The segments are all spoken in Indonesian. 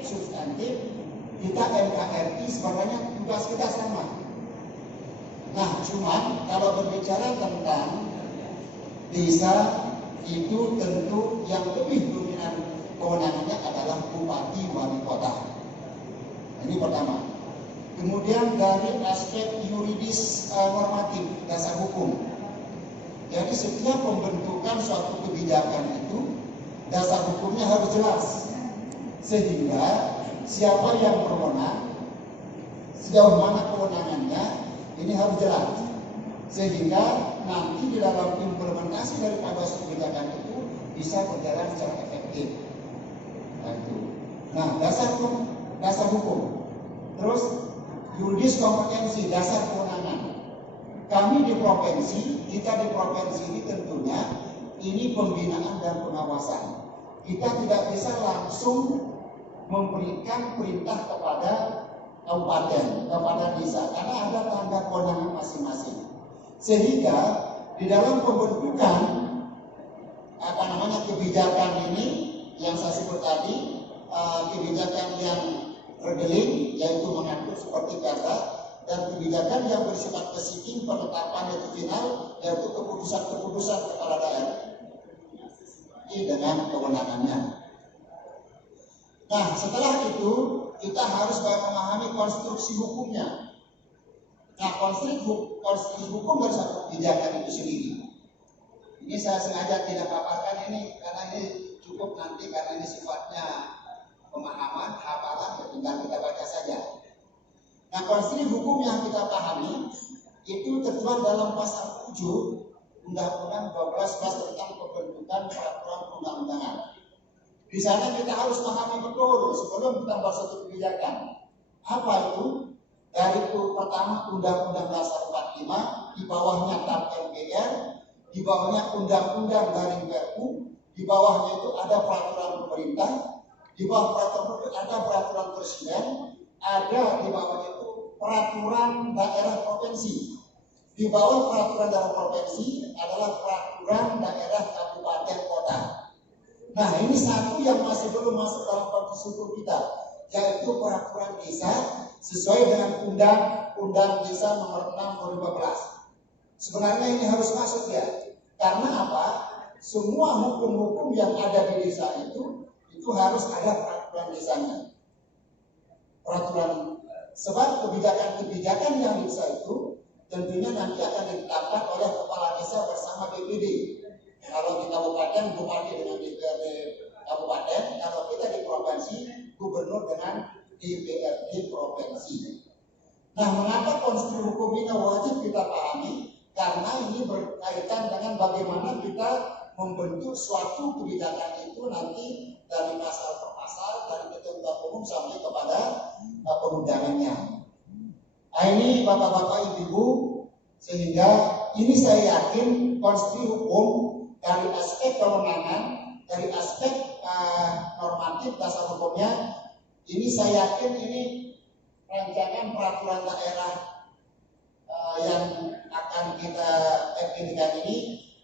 aspek substantif kita NKRI sebenarnya tugas kita sama. Nah, cuman kalau berbicara tentang desa itu tentu yang lebih dominan kewenangannya adalah bupati wali kota. Ini pertama. Kemudian dari aspek yuridis normatif dasar hukum. Jadi setiap pembentukan suatu kebijakan itu dasar hukumnya harus jelas, sehingga siapa yang berwenang, sejauh mana kewenangannya, ini harus jelas, sehingga nanti di dalam implementasi daripada kebijakan itu bisa berjalan secara efektif. Nah, dasar hukum, terus yuridis kompetensi, dasar kewenangan. Kami di provinsi, kita di provinsi ini tentunya ini pembinaan dan pengawasan. Kita tidak bisa langsung memberikan perintah kepada kabupaten, kepada desa, karena ada tangga kewenangan masing-masing. Sehingga di dalam pembentukan kebijakan ini yang saya sebut tadi, kebijakan yang regeling, yaitu mengatur seperti kata, dan kebijakan yang bersifat pesiking, penetapan itu final, yaitu keputusan-keputusan kepala daerah ini dengan kewenangannya. Nah, setelah itu kita harus memahami konstruksi hukumnya. Nah, konstruksi hukum dari satu kebijakan itu sendiri. Ini saya sengaja tidak paparkan ini karena ini cukup nanti, karena ini sifatnya pemahaman, hafalan, ya tinggal kita baca saja. Nah, konstruksi hukum yang kita pahami itu tertuang dalam pasal 7 Undang-Undang 12 tentang pembentukan peraturan perundang-undangan. Di sana kita harus pahami betul sebelum kita membuat suatu kebijakan. Apa itu? Dari itu pertama Undang-Undang Dasar 45, di bawahnya TAP MPR, di bawahnya Undang-Undang dari PRU, di bawahnya itu ada peraturan pemerintah, di bawah peraturan pemerintah ada peraturan presiden, ada di bawahnya itu peraturan daerah provinsi. Di bawah peraturan daerah provinsi adalah peraturan daerah kabupaten kota. Nah, ini satu yang masih belum masuk dalam konstitusi hukum kita, yaitu peraturan desa sesuai dengan Undang-Undang Desa Nomor 6 2015. Sebenarnya ini harus masuk ya, karena apa? Semua hukum-hukum yang ada di desa itu harus ada peraturan desanya. Peraturan, sebab kebijakan-kebijakan yang di desa itu tentunya nanti akan ditetapkan oleh kepala desa bersama DPD. Kalau di kabupaten, bupati dengan DPRD kabupaten. Kalau kita di provinsi, gubernur dengan DPRD provinsi. Nah, mengapa konstruksi hukum ini wajib kita pahami? Karena ini berkaitan dengan bagaimana kita membentuk suatu kebijakan itu nanti dari pasal per pasal, dari ketentuan umum sampai kepada pengundangannya. Nah, ini bapak-bapak, ibu-ibu, sehingga ini saya yakin konstruksi hukum dari aspek kewenangan, dari aspek normatif dasar hukumnya, ini saya yakin ini rancangan peraturan daerah yang akan kita definisikan ini,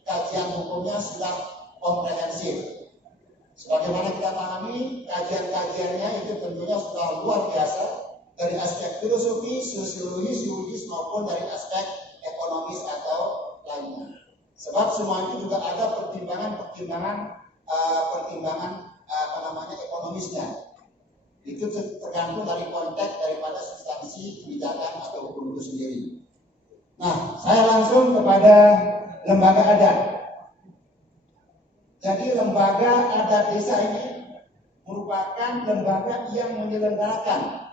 kajian hukumnya sudah komprehensif. Sebagaimana kita pahami, kajian-kajiannya itu tentunya sudah luar biasa dari aspek filosofi, sosiologis, yuridis maupun dari aspek ekonomis atau lainnya. Sebab semua itu juga ada pertimbangan ekonomisnya. Itu tergantung dari konteks daripada substansi kebijakan atau hukum itu sendiri. Nah, saya langsung kepada lembaga adat. Jadi lembaga adat desa ini merupakan lembaga yang menyelenggarakan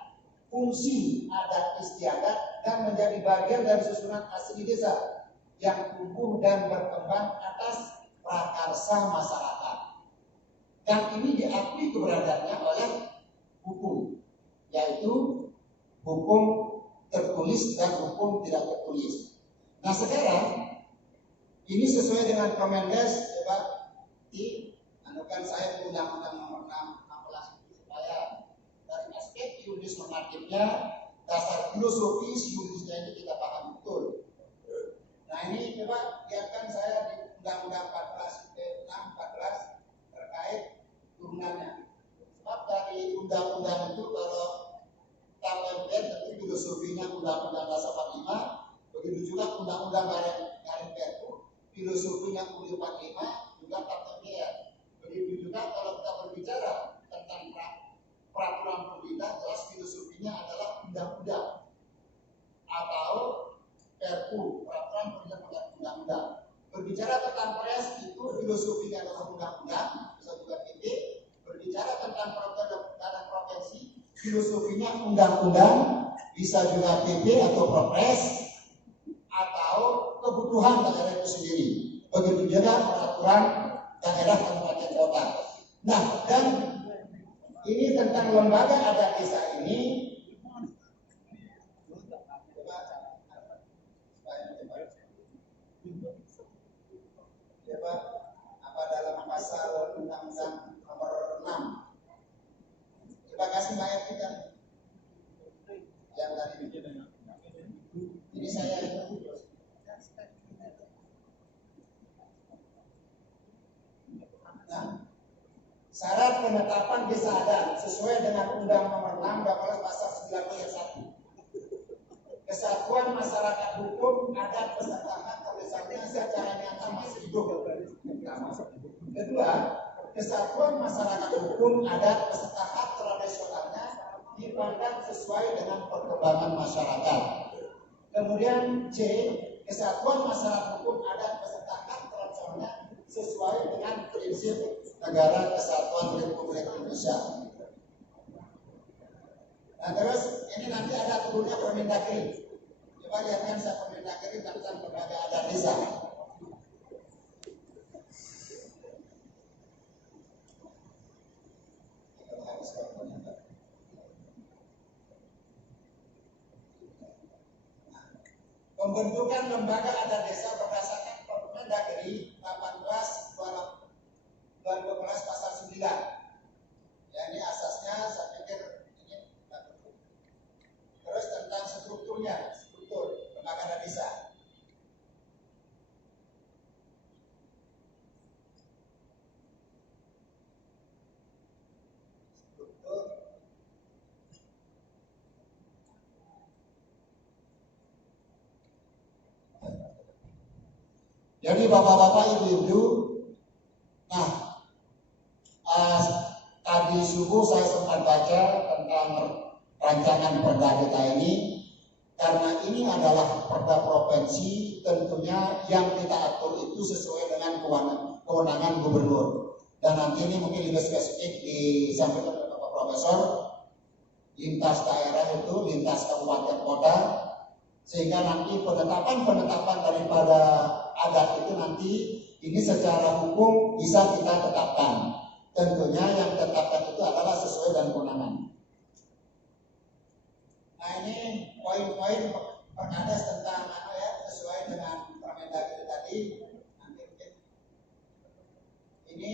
fungsi adat istiadat dan menjadi bagian dari susunan asli desa yang tumbuh dan berkembang atas prakarsa masyarakat. Dan ini diakui keberadaannya oleh hukum, yaitu hukum tertulis dan hukum tidak tertulis. Nah, sekarang ini sesuai dengan Permendes, coba anukan saya Undang-Undang Nomor 16 supaya dari aspek yuridis normatifnya, dasar filosofis yuridisnya ini kita paham betul. Nah, ini coba lihatkan saya di Undang-Undang 14 terkait turunannya. Sebab dari Undang-Undang undang-undang itu kalau KPMP tentu filosofinya Undang-Undang Dasar 45, begitu juga Undang-Undang Garing Perpu, filosofinya UUD 45 juga KPMP. Begitu juga kalau kita berbicara tentang peraturan pemerintah, jelas filosofinya adalah undang-undang atau Perpu, peraturan perundang undang-undang. Berbicara tentang pers itu filosofinya adalah undang-undang, bisa juga PP. Berbicara tentang peraturan provinsi, filosofinya undang-undang, bisa juga PP atau Perpres, atau kebutuhan daerah itu sendiri. Begitu juga peraturan daerah kabupaten kota. Nah, dan ini tentang lembaga adat desa ini. Apa dalam pasal Undang-Undang nomor 6. Coba kasih bayar kita yang tadi ini saya syarat penetapan desa adat sesuai dengan Undang Nomor 6 Pasal 9 ayat 1. Kesatuan masyarakat hukum adat beserta hak desanya secara nyata masih hidup. Kedua, kesatuan masyarakat hukum adat beserta hak tradisionalnya dipandang sesuai dengan perkembangan masyarakat. Kemudian C, kesatuan masyarakat hukum adat beserta hak tradisionalnya sesuai dengan prinsip Negara Kesatuan Republik Indonesia. Nah terus ini nanti ada turunnya Permendagri. Coba lihatkan saya Permendagri tentang lembaga adat desa. Pembentukan lembaga adat desa berdasarkan Permendagri 18/2012 pasal 9. Ya ini asasnya saya pikir ini. Terus tentang strukturnya, struktur lembaga adat desa. Jadi bapak-bapak, ibu-ibu, nah tadi subuh saya sempat baca tentang rancangan perda kita ini. Karena ini adalah perda provinsi, tentunya yang kita atur itu sesuai dengan kewenangan gubernur. Dan nanti ini mungkin lebih spesifik disampaikan oleh Bapak Profesor, lintas daerah itu, lintas kabupaten kota, sehingga nanti penetapan daripada adat itu nanti ini secara hukum bisa kita tetapkan. Tentunya yang tetapkan itu adalah sesuai dengan kewenangan. Nah ini poin-poin perkades tentang sesuai dengan Permendagri tadi. Nanti mungkin ini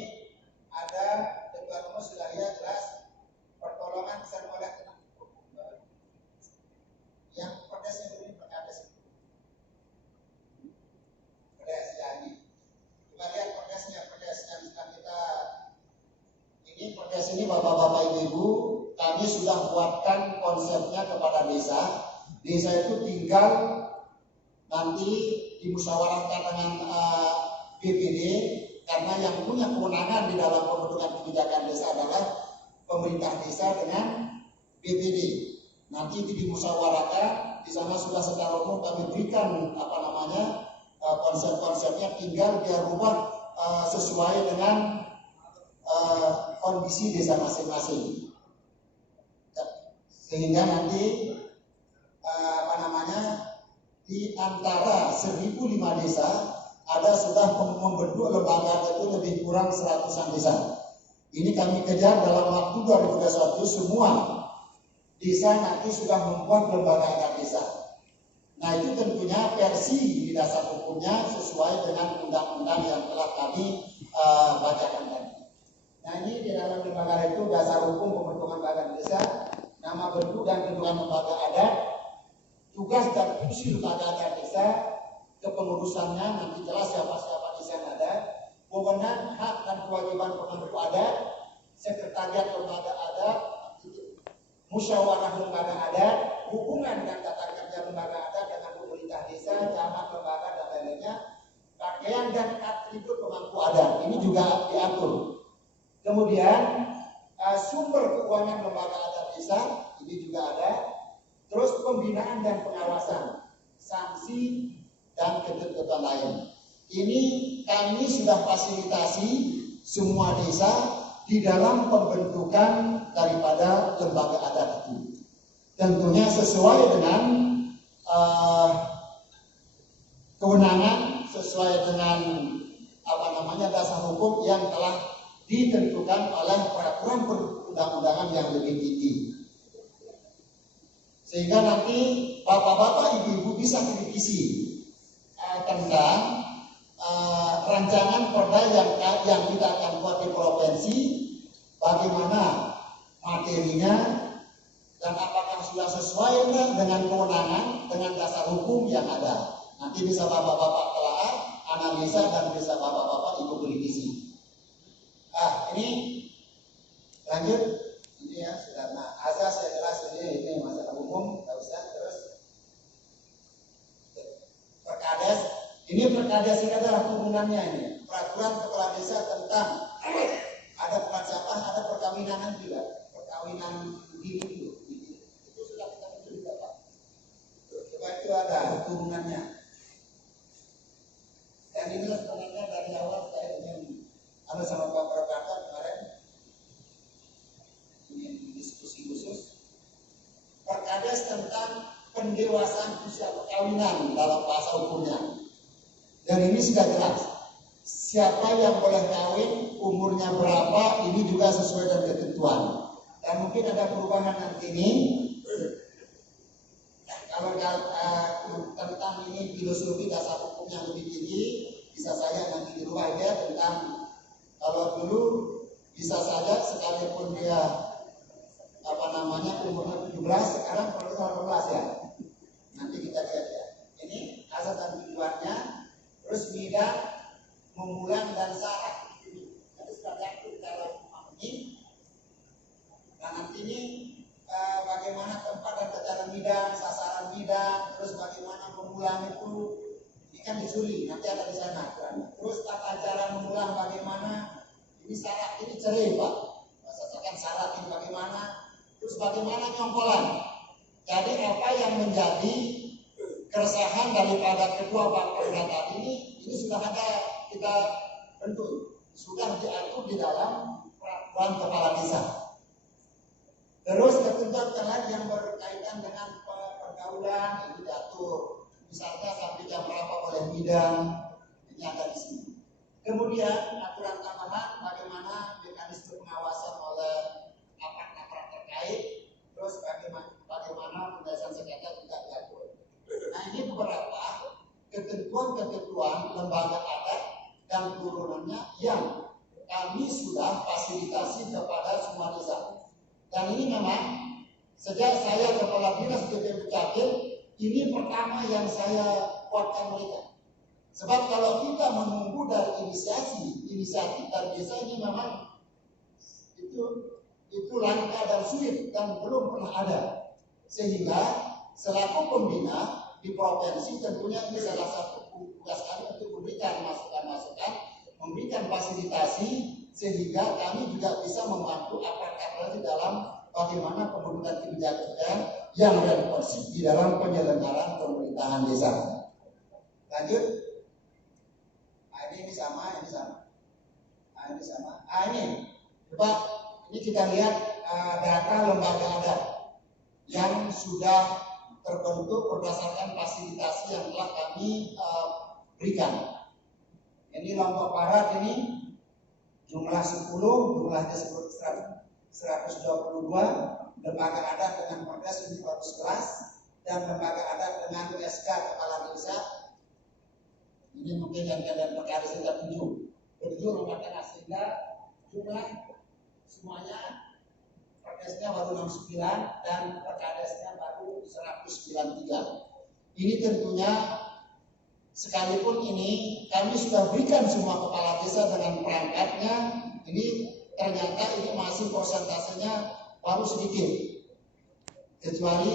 ada ketua umum sudah lihat jelas pertolongan bisa oleh yang perdesnya ini perkades. Perdes ya ini. Kita lihat perdesnya yang sedang kita ini perdes ini bapak-bapak ibu-ibu, kami sudah buatkan konsepnya kepada desa. Desa itu tinggal nanti dimusyawarahkan dengan BPD, karena yang punya kewenangan di dalam pembentukan kebijakan desa adalah pemerintah desa dengan BPD. Nanti itu dimusyawarahkan, di sana sudah secara umum kami berikan konsep-konsepnya, tinggal dia rubah sesuai dengan kondisi desa masing-masing. Sehingga nanti di antara 1005 desa ada sudah membentuk lembaga itu lebih kurang 100-an desa. Ini kami kejar dalam waktu 2021 semua desa nanti sudah membuat lembaga adat desa. Nah itu tentunya versi di dasar hukumnya sesuai dengan undang-undang yang telah kami bacakan tadi. Nah ini di dalam lembaga itu dasar hukum pembentukan lembaga desa, nama bentuk dan kedudukan lembaga adat, tugas dan fungsi lembaga adat desa, kepengurusannya nanti jelas siapa-siapa di sana ada, wewenang, hak dan kewajiban pembentuk adat, sekretariat lembaga adat, musyawarah lembaga adat, hubungan dan tata kerja lembaga adat dengan pemerintah desa, camat, lembaga dan lain-lainnya, pakaian dan atribut pemangku adat. Ini juga diatur. Kemudian sumber keuangan lembaga adat desa ini juga ada. Terus pembinaan dan pengawasan, sanksi dan ketentuan lain. Ini kami sudah fasilitasi semua desa di dalam pembentukan daripada lembaga adat itu. Tentunya sesuai dengan kewenangan, sesuai dengan dasar hukum yang telah ditentukan oleh peraturan perundang-undangan yang lebih tinggi. Sehingga nanti bapak-bapak, ibu-ibu bisa kritisi tentang rancangan perda yang kita akan buat di provinsi, bagaimana materinya dan apakah sudah sesuai dengan kewenangan, dengan dasar hukum yang ada. Nanti bisa bapak-bapak telaah, analisa, dan bisa bapak-bapak ibu kritisi. Ini lanjut. Ini ya sudah. Nah, asas saya jelas ini masalah umum, tak usah. Terus perkades. Ini perkades ini adalah turunannya ini. Peraturan kepala desa tentang ada perkawinan juga. Perkawinan diri itu sudah kita bentuk juga, Pak. Coba itu ada turunannya. Dan ini sebenarnya dari awal saya ingin ada sama Pak Prakato kemarin. Ini diskusi khusus. Perkades tentang pendewasaan usia perkawinan dalam bahasa hukumnya. Dan ini sudah jelas. Siapa yang boleh kawin, umurnya berapa, ini juga sesuai dengan ketentuan. Dan mungkin ada perubahan nanti ini. Kalau tentang ini filosofi dasar hukum yang lebih tinggi, bisa saja nanti dirubah ya tentang kalau dulu bisa saja sekalipun dia umurnya 17, sekarang perlu 18 ya. Nanti kita lihat ya. Ini asas dan tujuannya. Terus bidang, memulang dan syarat ini sudah diatur dalam ini. Nah nanti ini bagaimana tempat dan tataran bidang, sasaran bidang, terus bagaimana memulang itu, ini kan disuli, nanti ada di sana. Terus tata cara memulang bagaimana, ini syarat ini cerai Pak, maksudnya syarat ini bagaimana, terus bagaimana nyongkolan. Jadi apa yang menjadi keresahan daripada ketua Bapeda tadi ini sudah ada kita bentuk, sudah diatur di dalam peraturan kepala desa. Terus ketentuan lain yang berkaitan dengan pergaulan ini diatur, misalnya sampai jam berapa boleh bidang, ini ada di sini. Kemudian aturan tambahan bagaimana mekanisme pengawasan oleh aparat terkait, terus bagaimana penyelesaian sengketa juga diatur. Nah ini beberapa ketentuan lembaga adat dan turunannya yang kami sudah fasilitasi kepada semua desa. Dan ini memang sejak saya kepala dinas BPM Dukcapil, ini pertama yang saya kuatkan mereka. Sebab kalau kita menunggu dari inisiatif dari desa ini memang itu langka dan sulit dan belum pernah ada. Sehingga selaku pembina di provinsi tentunya ini salah satu tugas kami untuk memberikan masukan-masukan, memberikan fasilitasi sehingga kami juga bisa membantu aparat di dalam bagaimana pembentukan kebijakan yang responsif di dalam penyelenggaraan pemerintahan desa. Lanjut. Ini sama. Ini coba ini kita lihat data lembaga adat yang sudah terbentuk berdasarkan fasilitasi yang telah kami berikan. Ini Lombok Barat ini jumlah 10, jumlahnya 122, lembaga adat dengan Perdes 511 dan lembaga adat dengan SK Kepala Desa. Ini mungkin yang kalian perkara sudah 7 lembaga adat sehingga jumlah semuanya Perdesnya baru 69 dan Perkadesnya baru 193. Ini tentunya sekalipun ini kami sudah berikan semua kepala desa dengan perangkatnya, ini ternyata ini masih persentasenya baru sedikit. Kecuali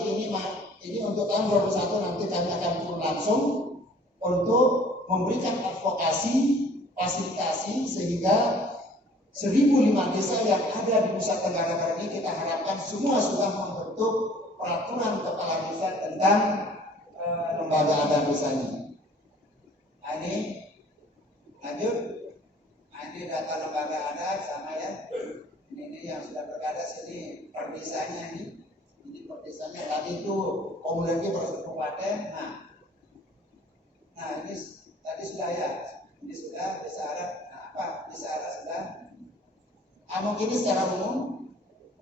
ini untuk tahun 2021 nanti kami akan turun langsung untuk memberikan advokasi, fasilitasi sehingga 1005 desa yang ada di Nusa Tenggara Barat ini kita harapkan semua sudah membentuk peraturan kepala desa tentang lembaga adat desanya. Ini lanjut. Ini data lembaga adat sama ya. Ini yang sudah berkadas, ini per desanya nih. Ini per desanya tadi itu komunitas berkabupaten. Nah ini tadi sudah ya. Ini sudah desa adat. Nah, apa desa adat sudah? Mungkin ini secara umum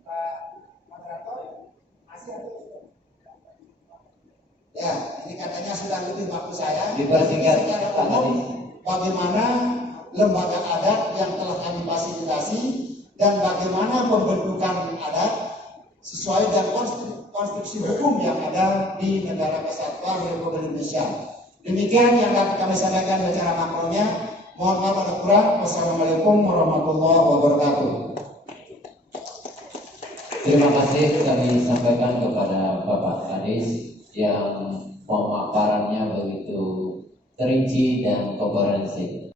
Pak Moderator masih ada. Ya, ini katanya sudah lebih waktu saya. Dipersingkat secara umum bagaimana lembaga adat yang telah kami fasilitasi dan bagaimana pembentukan adat sesuai dengan konstruksi hukum yang ada di negara kesatuan Republik Indonesia. Demikian yang dapat kami sampaikan secara makronya. Mohon maaf ada kurang. Wassalamualaikum warahmatullahi wabarakatuh. Terima kasih kami sampaikan kepada Bapak Kadis yang pemaparannya begitu terinci dan komprehensif.